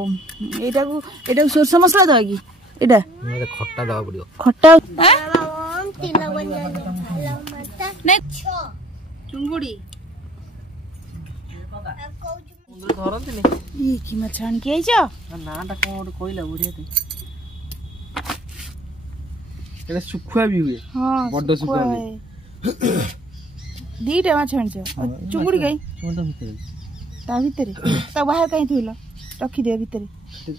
एटा source मसला दवा कि एटा खट्टा दवा पड़ियो खट्टा नहीं चुंगुड़ी धरंती ये कि माछ आन के आइछ नाटा कोन गोटे कहला बुढ़िया एटा सुखुआ भी हुए हां बड्ड सुखुआ हुए दीटा माछ आनछ चुंगुड़ी गई चुंगुड़ा भीतर ता भीतर ता बाहर कहीं थुइला रखी दे भीतर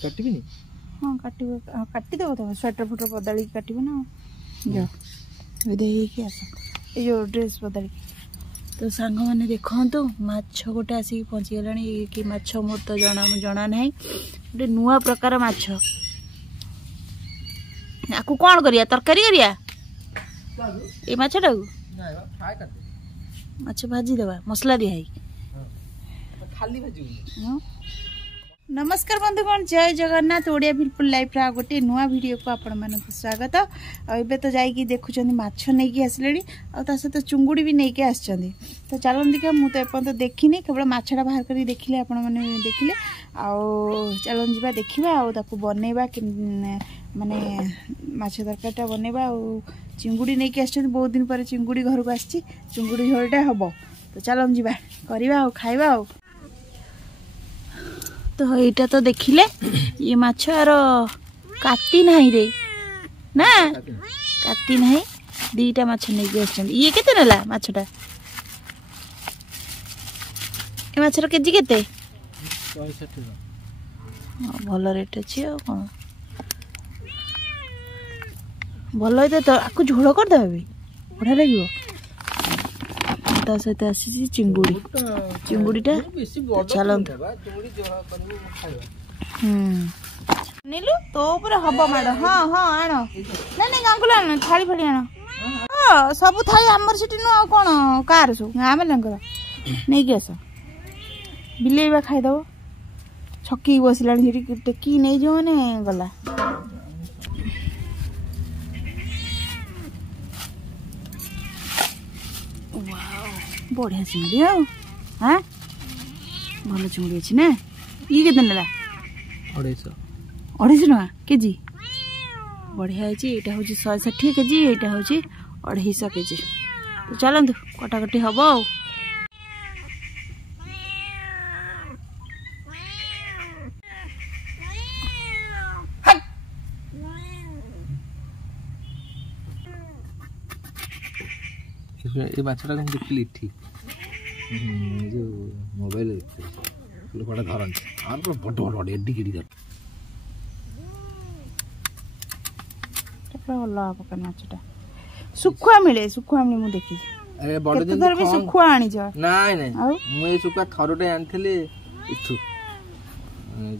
काटिबी नी हां काटी देबो तो स्वेटर फुटर बदली काटिबो ना जा विदे के आस ए जो ड्रेस बदली तो सांग माने देखंतु माछ गोटे आसी पहुंची गेलानी कि माछ मोर तो जणा नाही गोटे नुआ प्रकार माछ आकु कोन करिया तरकारी करिया ए माछटा नाही बा फ्राई करते माछ भाजी देबा मसला दिहाई खाली भाजी नमस्कार बंधुगण जय जगन्नाथ ओडिया बिल्कुल लाइफ रा गोटे नुआ वीडियो को आपण मानक स्वागत एबे तो जाई कि देखुचंदी माछ नै कि आसलेनी आ ता सहित चुंगुड़ी भी नै कि आछचंदी तो चलन देखा मु तो एपन तो देखिनी केवल माछडा बाहर करी देखिले आपण माने देखिले आ चलन जीवा देखिबा आ ताको बनेबा कि माने माछ तरकारीटा बनेबा आ चिंगुड़ी नै कि आछचंदी बहुत दिन पर चिंगुड़ी घर को आछची चिंगुड़ी झोलटा हबो तो चलन जीवा करबा आ खाइबा आ तो यहाँ तो देखिले ये माछ आर काटी नहीं रे ना काटी नहीं दीटा माछ नहीं आछन ये केते नला माछटा ए माछर केजी केते 160 भल रेट अछि आ कोन भल होते तो आकु झोल कर देबे बढ़िया लागिवो ता सहित आसी चिंगुड़ीटा चलन नीलू तो ऊपर हब माड़ हाँ हाँ आण नहीं गाँकुल आण थाली फाड़ी आण हाँ सब थाई आमर सीटी नु कौन कार सब आम लंकर नहीं कि आस बिलेबा खाईदब छकी बसला टेकी नहीं जो मैंने गला बढ़िया चिंगुड़ी हाँ भल चिंगुड़ी अच्छी ना ये केते नेला 250 टका केजी बढ़िया है यहाँ हूँ 160 केजी यहाँ हूँ 250 केजी तो चलतु कटाकटी हम आ ये माछटा को देखली ठीक जो मोबाइल लोकटा धरंती आर बड़ बड़ बड़ एडी केडी धर भल पका माछटा सुखुआ मिले मु देखी अरे बड़ दिन धर भी सुखुआ आनी छ नाही नाही मु ए सुखुआ थरोटे आनथले इथु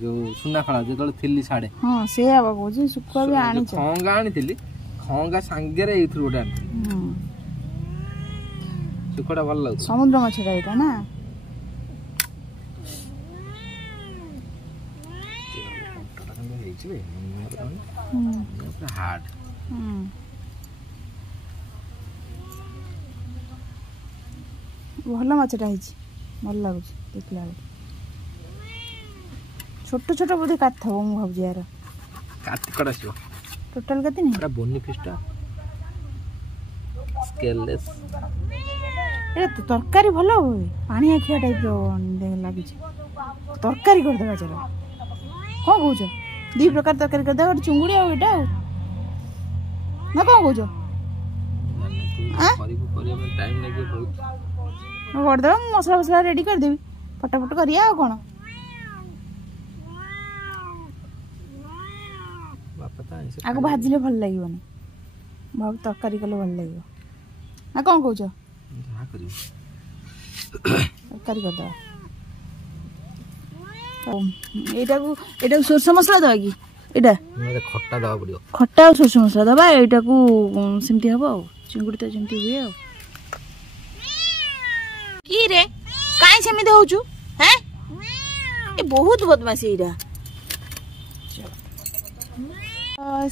जो सुना खळा जेतले थिल्ली साडे हां से आबा को सुखुआ भी आनी छ खंगा आनीथिली खंगा सांगेरे इथु गोटे आनी सुखड़ा भल लाग समुद्र माछटा एटा ना हार्ड भल माछटा है भल लगुच देखला छोट छोट बोधे काट मु भाव यार काट कड़ा छो टोटल कति नहीं एटा बोनी फिस्टा स्केललेस ए तो तरकारी भल हो पानी आखिया टाइप लगे तरकारी कर देबा चलो कौन कहूछ दी प्रकार तरकारी कर देबा चुंगुड़ी आ एटा ना कौन कहूछ टाइम लगे बहुत कर देबा मसला मसला रेडी कर देबी फटाफट करिया आ कोन आगो भाजिले भल लागिबनी बहुत तरकारी कले भल लागिबो ना कौन कहूछ तरकारी कर दवा एटा सोरस मसला दवा कि एटा खट्टा दवा पड़ियो खट्टा और सोरस मसला दवा एटा को सेमती हबो चिंगुड़ी तो जेमती हुए आ की रे काई सेमिते होचू हैं ए बहुत बदमाशी एटा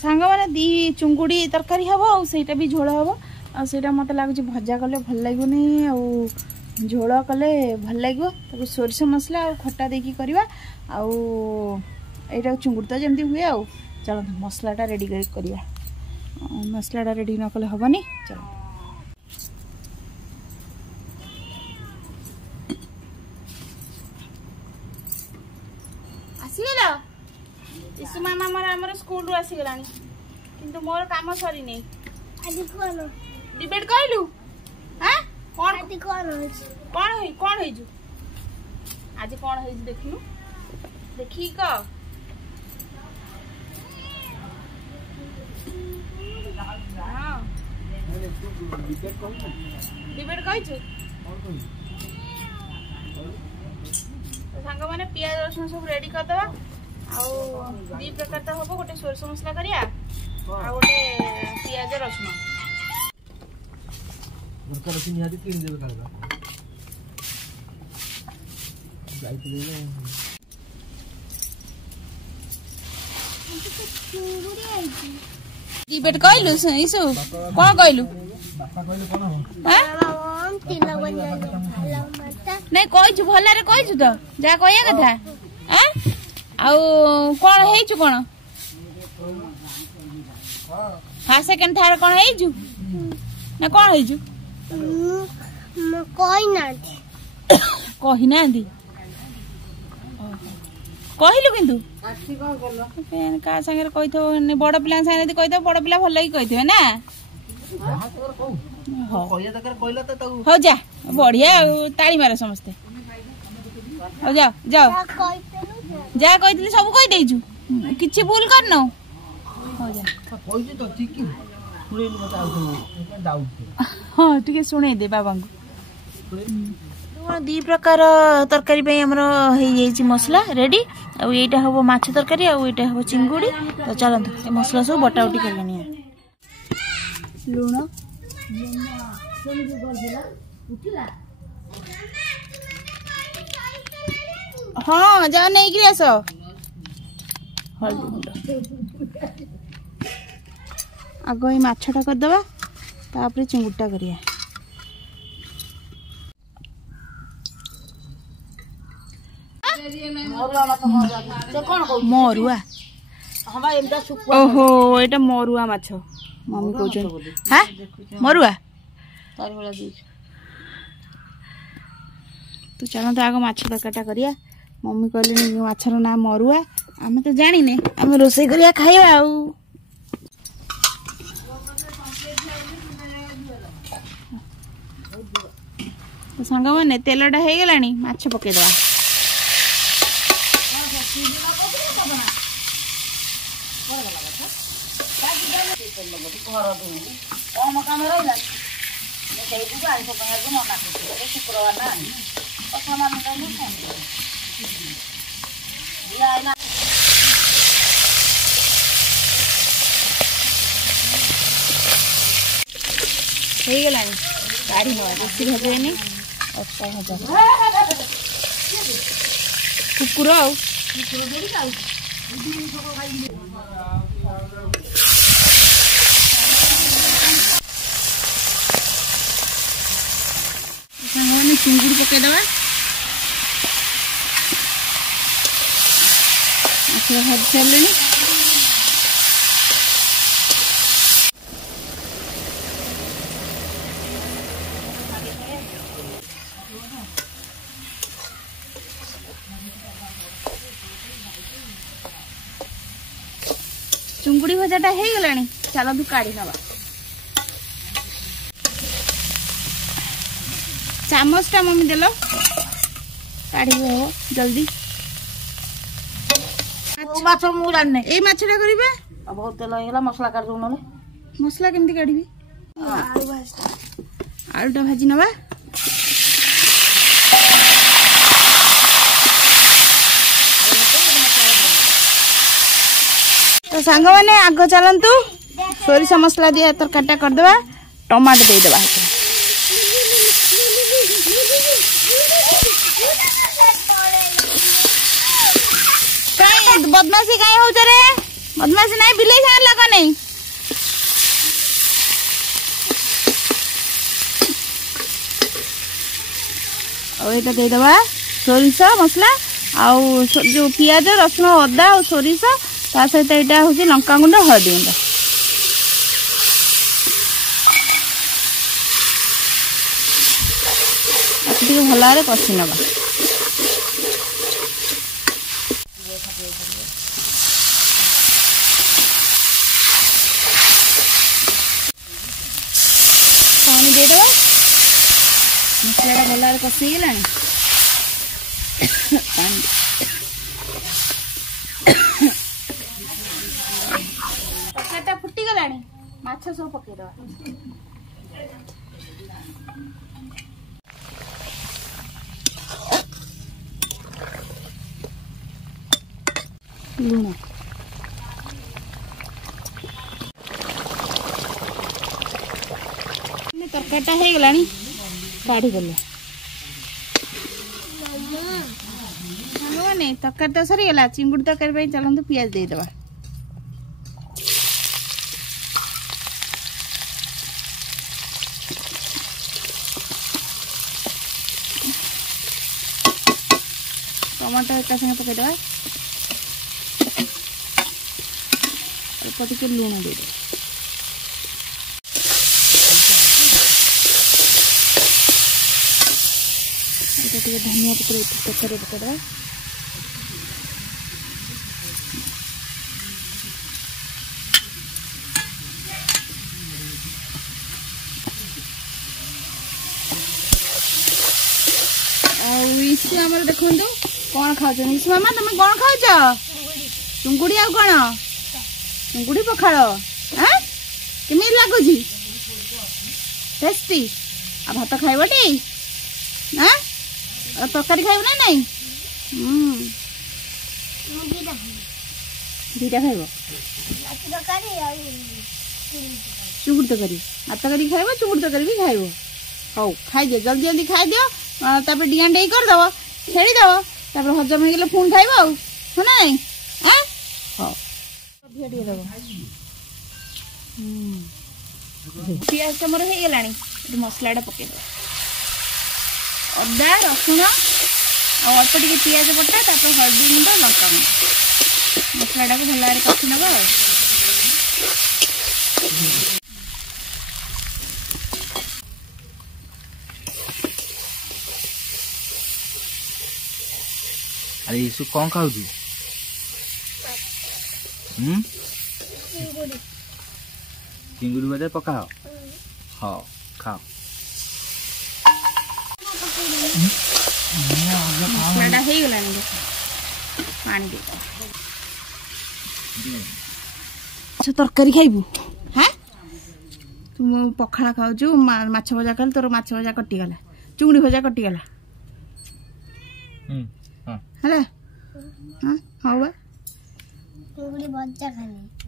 सांग माने दी चुंगुड़ी तरकारी हबो आ सेटा भी झोल हबो आ सेटा मते लागुची भजा कले भल लागुनी आ झोल कले भल लागिवो ताको सोरस मसला आ खट्टा देकी करबा आ यहाँ चुंगुड़ी तो जमी हुए आउ चलो मसलाटा रेडी करिया मसलाटा रेडी न कले हेनी चलो आसीगला इसु मामा मोर हमर स्कूल रु आसीगलानी किंतु मोर काम सरी नै आज कोन डिबेट कइलु हां कोन आज कोन होइजु आज कोन होइजु देखिनु देखी क हां डिबेट कइछु सांग माने पियाज रसुन सब रेडी कर देबा आ दी प्रकार त होबो गोटे सोरस मसला करिया आ गोटे पियाज रसुन दरकार अछि निहाती किन देबे काला जाई ले डिबेट कइलु इसु कोन कइलु बापा कइले कोन हो हम तिला बनिया खाला मत नहीं कइछु भल्लारे कइछु त जा कहिया कथा हां आउ कोन हेइछु कोन फर्स्ट सेकंड थर्ड कोन हेइछु ना कोन हेइछु म कोइ ना कहि ना दी कहिलु किंतु पेन का संगे कइथो बड़ पिला संगे कइथो बड़ पिला भल लगी कइथो ना हो जा बढ़िया ताली मारे समस्ते हो जाओ जाओ जा कइतली सब कइ देइछु किछि भूल करनो हो जा कइछु तो ठीक की सुनेनु मत आउ डाउट हां ठीक है सुने दे बाबा को दी प्रकार तरकारी पे हमर हे जाइछि मसला रेडी आ एटा हबो माछ तरकारी आ एटा हबो चिंगुड़ी तो चलंत ए मसला सब बटाउटी करलानी लूण हाँ जा नहीं कि आस हल्दी गुंड आग ये माछटा करदे तापर चिंगुड़टा करिया मरुआ ओहो एटा मरुआ माछ मम्मी कहउछन हां मरुआ तो चलो तो आग माछ तरकाटा करिया मम्मी कहले माछर ना मरुआ आमे तो जानी ने आमे रोसई करिया खाइबा आउ तो संग माने तेलटा हे गेलानी माछ पके दवा कम काम रहा शुक्रवार ना कथा मान गाड़ी ना बेसी भाजनी कुकुर चिंगुड़ी पकईदे भाजी सारे चुंगुड़ी भजाटा हो गला चलो काढ़ी नवा चामचटा मम्मी देल काढ़ी हो जल्दी माछ मु जाने ए माछटा करिबा बहुत तेल होइला मसला काट दउ नले मसला केमती काढिबी आलूटा भाजी नवा तो सांग माने आग चलंतु सोरिष मसला दिया तरकारीटा करदेबा टमाटो दे देबा बदमाशी कहीं हो रे बदमाशी नहीं बिलाई सागर लगा नहीं और ये दे दबा सोरिष मसला आउ जो पियाज रसुण अदा और सोरिष ता सहित यहाँ हूँ लंका गुंड हलदी गुंड भल भाव कषि नवा पानी देदेव मसला भल भाव कषि गला तरकारीटा फुटी गला माछ सब पकईदवा लुण तरकारीटा हो गला काढ़ी देले नहीं तरकारी तो सरीगला चिंगुड़ी तरकारी चलते पियाज देदेवा टमाटो एक संगे पकईदे अल्प टे लुण दे धनिया पत्र तरकारी पकईदे ईसु आम देखो कौन खाऊ ईसु मामा तुम कौन खाऊ चुंगुड़ी आ कौन चुंगुड़ी पखाड़ केमी लगुच टेस्टी आ भात खाइबटी तरकारी खाइब ना नहीं दीटा खाइब चुंगुड़ी तरकारी भात तरकारी खाइब चुंगुड़ी तरकारी भी खाइब हौ खाई दियो जल्दी जल्दी खाई दियो तापर डिया डे करदेव छेड़ीदेव तापर हजम हो गले पुणी खाइब आउ ना नहीं पियाज तो मोर हो गला मसलाटा पकईद अदा रसुण अल्प टे पियाज पट्टा तापर हल्दी गुंड लंका गुंड मसलाटा को भल भाव कषि नवा अरे यीशु कौन खाऊ चिंगुड़ी भजा पकाओ हाँ खाओ मसलाटा हो गला पानी दे अच्छा तरकारी खाइबू हाँ तुम पखाड़ा खाऊ माछ भजा खाली तोर माछ भजा कटिगला चुंगड़ी भजा कटिगला है हाँ बा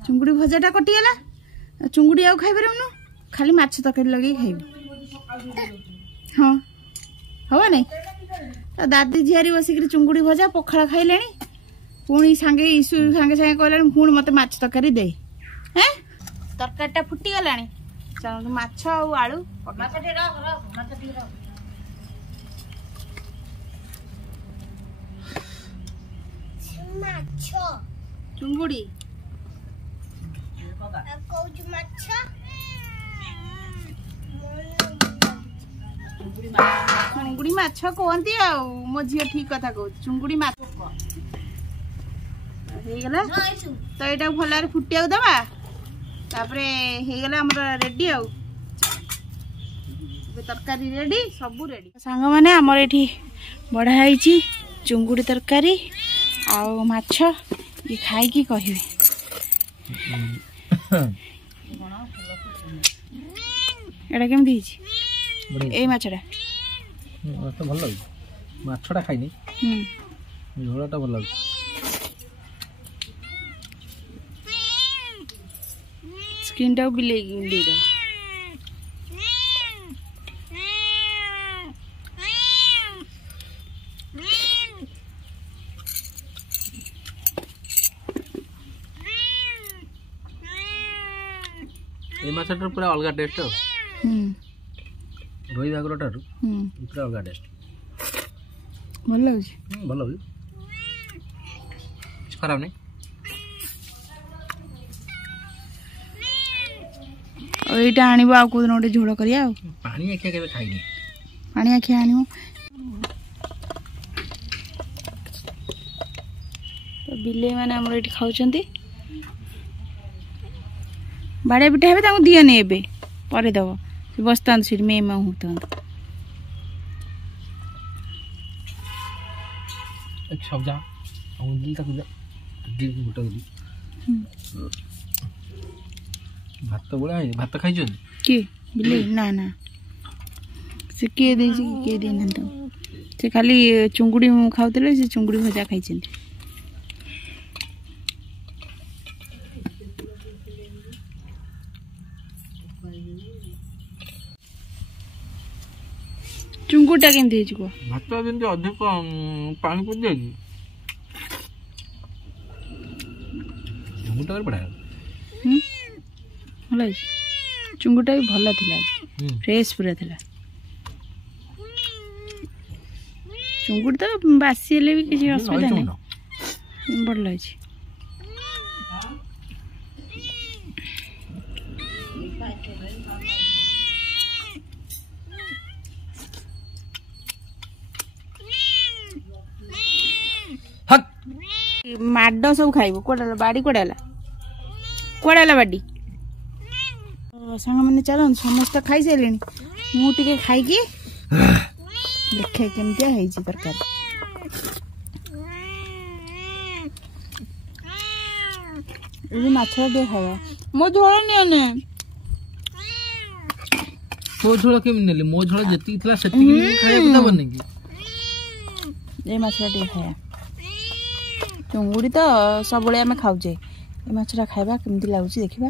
चुंगुड़ी भजाटा कटिगला चुंगुड़ी आउ खाई पारूनु खाली माछ तरकारी लगे खाइबू हाँ हम नहीं दादी झियारी बसिक चुंगुड़ी भजा पखाड़ा खाइले पुणी सांगे ईसु सांगे सांगे कहले पुणी मत माछ तरकारी दे हैं तरकारीटा फुटी गला चलो माछ आउ आलू चुंगुड़ी चुंगुड़ी माछ कहती मो झी ठीक कथा कह चुंगुड़ी माछ होगला तो यहाँ भल फुटिया दबा तापर होगला रेडी तरकारी रेडी सब रेडी सांग मैंने आमर ये बढ़ाई चुंगुड़ी तरकारी आउ माछ ये खाई कहे एटा केमती ए माछटा तो भल लगे माछटा खाइनी झोलटा भल लगे स्किन टाक बिले देद ए माछटा पूरा अलग टेस्ट रोही भागर ठार पूरा अलग टेस्ट भल लगे भल लगे खराब नहीं एटा आनिबो आ को दिन झोल करिया पानी आखिया केबे खाइनी पानी आखिया आनिबो तो बिले माने हमर एठी खाउचंती बाड़े बिटा हेबे तांको दियो ने एबे परे दबो से बस्तान सिर में होतन एक सब जा हम दिल तक जा दिल गोटा दिल भात बड़ा है भात खाइ जन के बिले ना ना से के दे जी के दे न तो से खाली चुंगुडी खाउतले से चुंगुडी भजा खाइ छन चुंगुटा केमती है को भात दिन अधिक पानी पड़ जाएगी चुंगुटा बड़ा भल चुंगुटा भी भल थिला फ्रेश पूरा थिला चुंगुट तो बासी हेले भी किसी असुविधा नहीं बढ़ लगी माड सब खाइबो कोडाला बाड़ी कोडाला बाड़ी सांग मैंने चलन समस्त खाई सारे मु टिके खाइकी देखे केमतिया हैजी तरकारी ये माछरा दे खावा मो झोल नियने तो झोल केम नेले मो झोल जति थला सेति खाया को दबन नहीं ये माछरा दे खाया चुंगुड़ी तो सब बळे आमे खाउजे ए माछरा खाइबा केमति लागुची देखिबा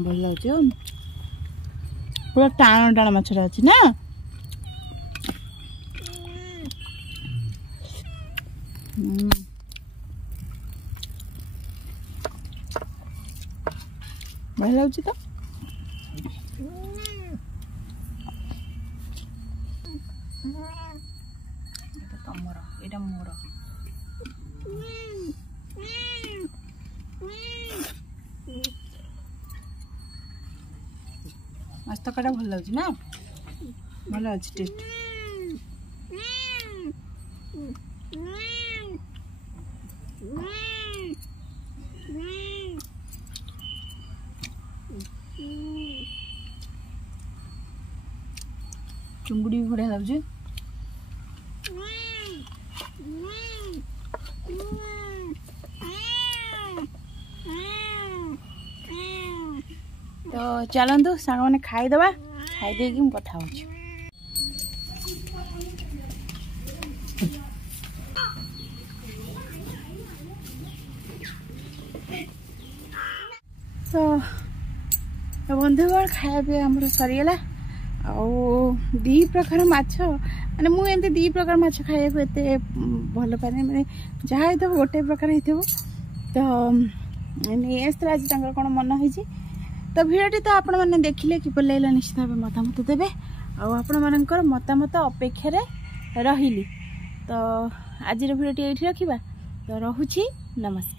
भल लागुची पूरा टाण टाण माछरा अछि ना भल लागुची तो एटा मोर माछ तकाटा भल लागुची ना भल अछि टेस्ट चुंगुड़ी भी बढ़िया लागुची तो चलतु सांग मैंने खाईदबा खाई कि कथा हो तो बंधुगण खाया पीवा आम सरीगला दी प्रकार माछ माने मु एमती दी प्रकार माछ खाया को एते भल पाने माने जहाँ तो गोटे प्रकार हो तो नहीं आज कौन मन हो तो भिडियोटी तो आपण मैंने देखिले कि लगे निश्चित भाव मतामत देवे आपण मानकर मतामत अपेक्षा रही तो आज भिडियोटी ये रखा तो रोची नमस्कार।